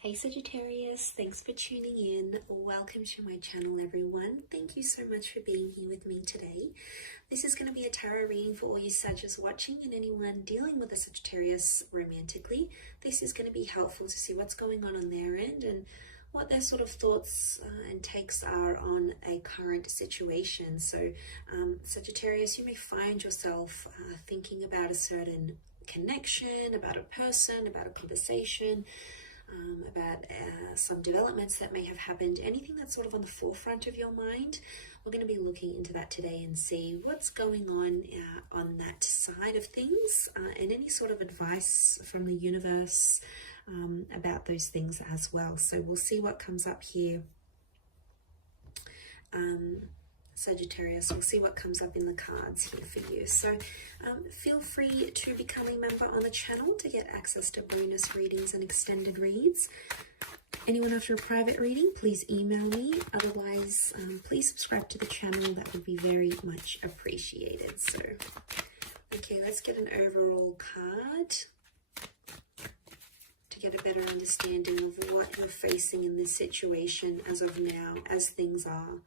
Hey Sagittarius, thanks for tuning in. Welcome to my channel, everyone. Thank you so much for being here with me today. This is going to be a tarot reading for all you Sagittarius watching and anyone dealing with a Sagittarius romantically. This is going to be helpful to see what's going on their end and what their sort of thoughts and takes are on a current situation. So Sagittarius, you may find yourself thinking about a certain connection, about a person, about a conversation, about some developments that may have happened, anything that's sort of on the forefront of your mind. We're going to be looking into that today and see what's going on that side of things, and any sort of advice from the universe about those things as well. So we'll see what comes up here. Sagittarius, we'll see what comes up in the cards here for you. So feel free to become a member on the channel to get access to bonus readings and extended reads. Anyone after a private reading, please email me. Otherwise, please subscribe to the channel. That would be very much appreciated. So, okay, let's get an overall card to get a better understanding of what you're facing in this situation as of now, as things are.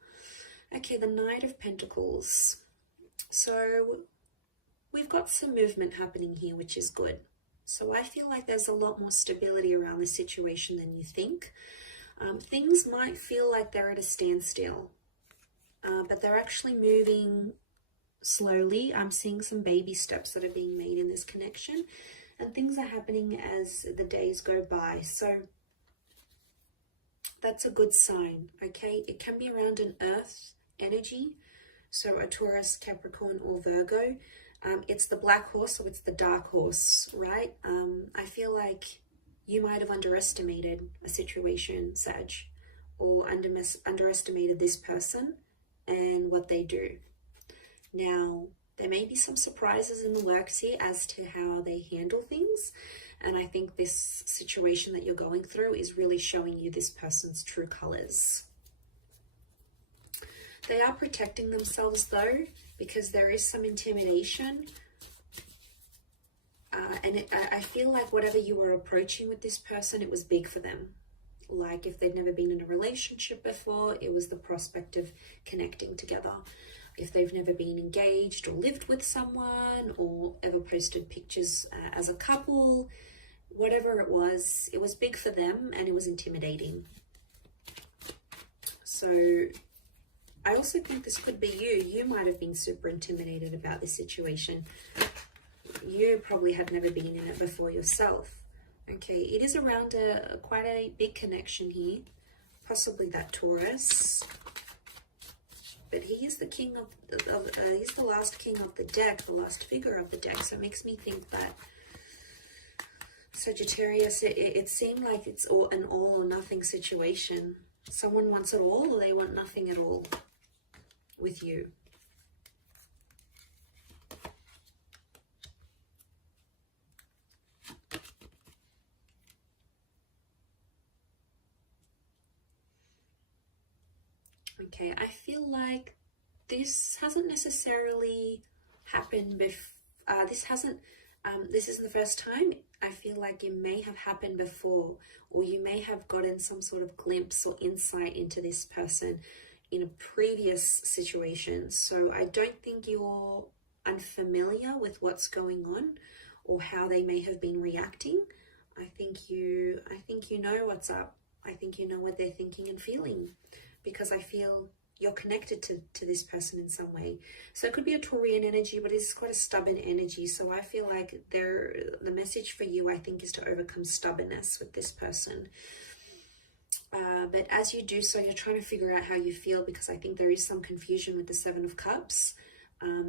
Okay, the Knight of Pentacles. So we've got some movement happening here, which is good. So I feel like there's a lot more stability around this situation than you think. Things might feel like they're at a standstill, but they're actually moving slowly. I'm seeing some baby steps that are being made in this connection, and things are happening as the days go by. So that's a good sign, okay? It can be around an Earth energy, so a Taurus, Capricorn, or Virgo. It's the black horse, so it's the dark horse, right? I feel like you might have underestimated a situation, Sag, or underestimated this person and what they do. Now, there may be some surprises in the works here as to how they handle things, and I think this situation that you're going through is really showing you this person's true colors. They are protecting themselves though, because there is some intimidation. I feel like whatever you were approaching with this person, it was big for them. Like if they'd never been in a relationship before, it was the prospect of connecting together. If they've never been engaged or lived with someone or ever posted pictures as a couple, whatever it was big for them and it was intimidating. So I also think this could be you. You might have been super intimidated about this situation. You probably had never been in it before yourself. Okay, it is around quite a big connection here. Possibly that Taurus. But he is the king he's the last king of the deck, the last figure of the deck. So it makes me think that Sagittarius, it seemed like it's an all or nothing situation. Someone wants it all or they want nothing at all with you. Okay, I feel like this hasn't necessarily happened before. This isn't the first time. I feel like it may have happened before, or you may have gotten some sort of glimpse or insight into this person in a previous situation. So I don't think you're unfamiliar with what's going on or how they may have been reacting. I think you know what's up. I think you know what they're thinking and feeling, because I feel you're connected to this person in some way. So it could be a Taurian energy, but it's quite a stubborn energy. So I feel like the message for you, I think, is to overcome stubbornness with this person. But as you do so, you're trying to figure out how you feel, because I think there is some confusion with the Seven of Cups,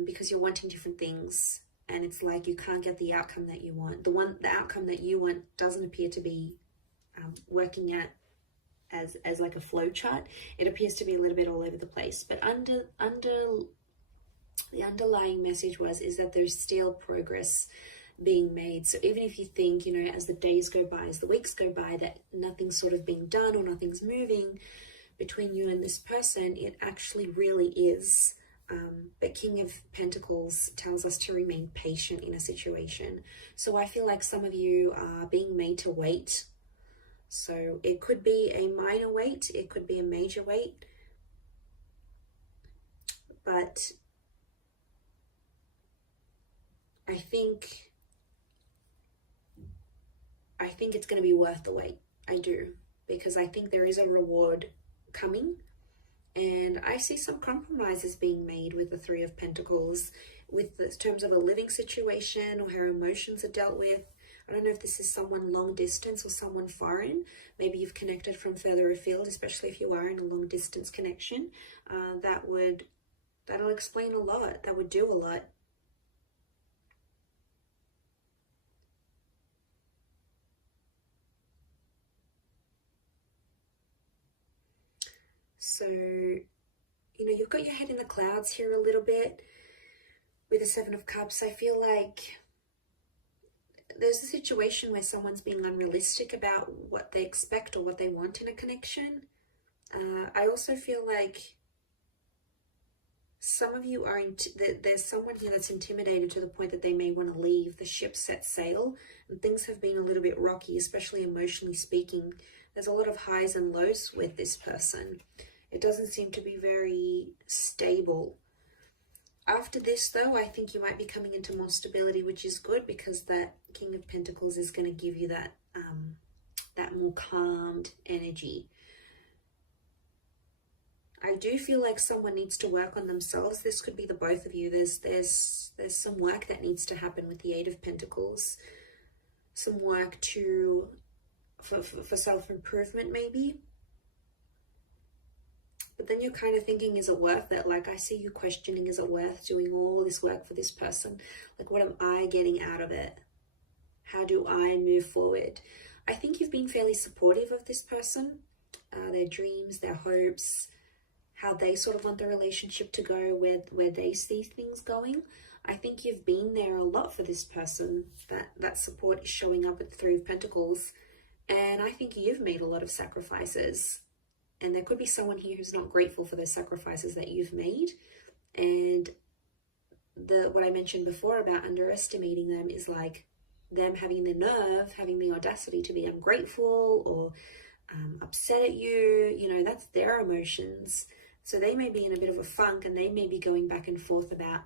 because you're wanting different things. And it's like you can't get the outcome that you want. The outcome that you want doesn't appear to be working at as like a flow chart. It appears to be a little bit all over the place. But under the underlying message is that there's still progress being made. So even if you think, you know, as the days go by, as the weeks go by, that nothing's sort of being done or nothing's moving between you and this person, it actually really is. But King of Pentacles tells us to remain patient in a situation. So I feel like some of you are being made to wait. So it could be a minor weight, it could be a major weight, but I think it's going to be worth the wait. I do, because I think there is a reward coming, and I see some compromises being made with the Three of Pentacles, with the terms of a living situation or how emotions are dealt with. I don't know if this is someone long distance or someone foreign. Maybe you've connected from further afield, especially if you are in a long distance connection. That'll explain a lot. That would do a lot. So, you've got your head in the clouds here a little bit with the Seven of Cups. I feel like there's a situation where someone's being unrealistic about what they expect or what they want in a connection. I also feel like some of you there's someone here that's intimidated to the point that they may want to leave. The ship set sail, and things have been a little bit rocky, especially emotionally speaking. There's a lot of highs and lows with this person. It doesn't seem to be very stable. After this, though, I think you might be coming into more stability, which is good, because that King of Pentacles is going to give you that more calmed energy. I do feel like someone needs to work on themselves. This could be the both of you. There's some work that needs to happen with the Eight of Pentacles. Some work for self-improvement, maybe. But then you're kind of thinking, is it worth it? Like, I see you questioning, is it worth doing all this work for this person? Like, what am I getting out of it? How do I move forward? I think you've been fairly supportive of this person, their dreams, their hopes, how they sort of want the relationship to go, where they see things going. I think you've been there a lot for this person. That support is showing up with the Three of Pentacles. And I think you've made a lot of sacrifices. And there could be someone here who's not grateful for those sacrifices that you've made. And what I mentioned before about underestimating them is like them having the nerve, having the audacity to be ungrateful or upset at you. That's their emotions. So they may be in a bit of a funk, and they may be going back and forth about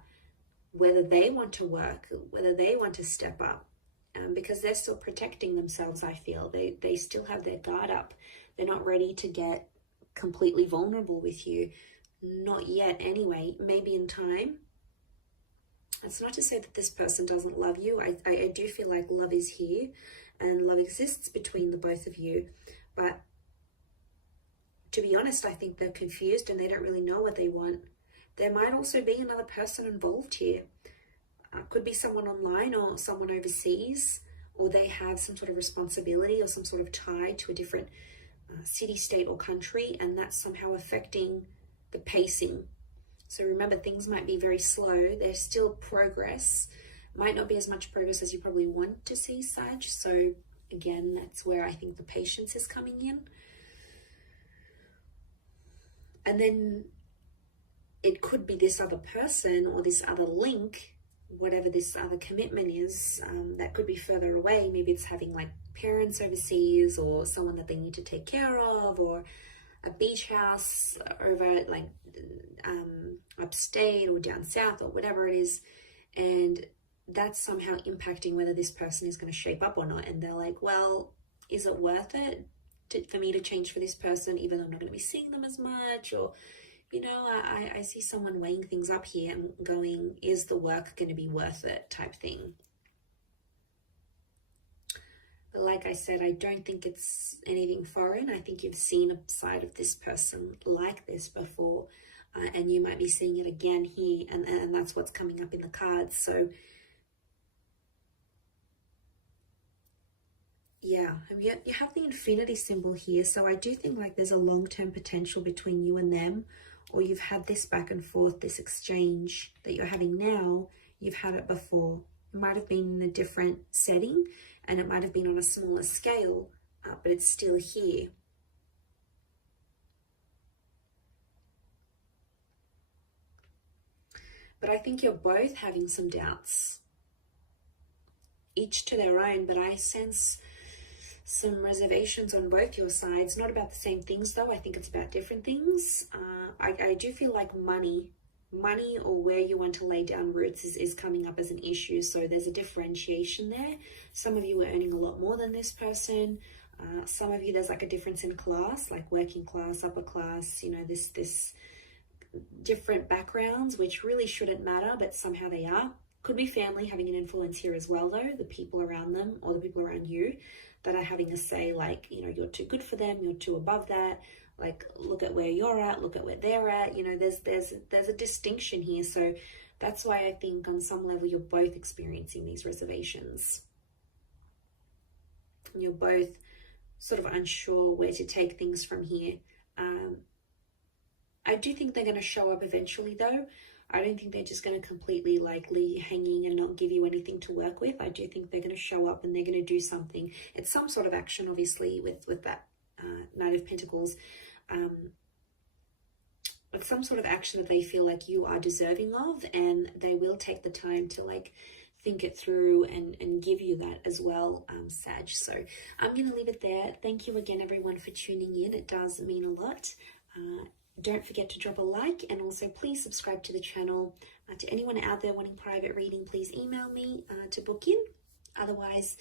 whether they want to work, whether they want to step up, because they're still protecting themselves, I feel. They still have their guard up. They're not ready to get completely vulnerable with you. Not yet, anyway. Maybe in time. It's not to say that this person doesn't love you. I do feel like love is here, and love exists between the both of you. But to be honest, I think they're confused and they don't really know what they want. There might also be another person involved here. Could be someone online or someone overseas, or they have some sort of responsibility or some sort of tie to a different city, state, or country, and that's somehow affecting the pacing. So remember, things might be very slow. There's still progress. Might not be as much progress as you probably want to see, Sag. So again, that's where I think the patience is coming in. And then it could be this other person or this other link, whatever this other commitment is, that could be further away. Maybe it's having like parents overseas, or someone that they need to take care of, or a beach house over like upstate or down south, or whatever it is. And that's somehow impacting whether this person is going to shape up or not. And they're like, well, is it worth it for me to change for this person, even though I'm not going to be seeing them as much? Or, I see someone weighing things up here and going, is the work going to be worth it, type thing. But like I said, I don't think it's anything foreign. I think you've seen a side of this person like this before, and you might be seeing it again here, and that's what's coming up in the cards. So yeah, you have the infinity symbol here. So I do think like there's a long-term potential between you and them, or you've had this back and forth, this exchange that you're having now. You've had it before. It might have been in a different setting, and it might have been on a smaller scale, but it's still here. But I think you're both having some doubts, each to their own. But I sense some reservations on both your sides. Not about the same things though. I think it's about different things. I do feel like money or where you want to lay down roots is coming up as an issue. So there's a differentiation there. Some of you are earning a lot more than this person. Some of you, there's like a difference in class, like working class, upper class, you know, this different backgrounds, which really shouldn't matter, but somehow they are. Could be family having an influence here as well though, the people around them or the people around you that are having a say, like, you know, you're too good for them, you're too above that, like, look at where you're at, look at where they're at, you know, there's a distinction here. So that's why I think on some level you're both experiencing these reservations. You're both sort of unsure where to take things from here. I do think they're going to show up eventually though. I don't think they're just going to completely like leave you hanging and not give you anything to work with. I do think they're going to show up and they're going to do something. It's some sort of action, obviously, with that Knight of Pentacles. It's some sort of action that they feel like you are deserving of, and they will take the time to like think it through and give you that as well, Sag. So I'm going to leave it there. Thank you again, everyone, for tuning in. It does mean a lot. Don't forget to drop a like, and also please subscribe to the channel. To anyone out there wanting private reading, please email me to book in. Otherwise,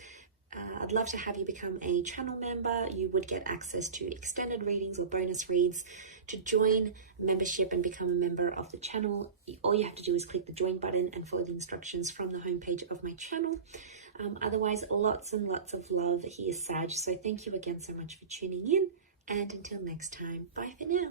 I'd love to have you become a channel member. You would get access to extended readings or bonus reads. To join membership and become a member of the channel, all you have to do is click the join button and follow the instructions from the homepage of my channel. Otherwise, lots and lots of love here, Sag. So thank you again so much for tuning in, and until next time, bye for now.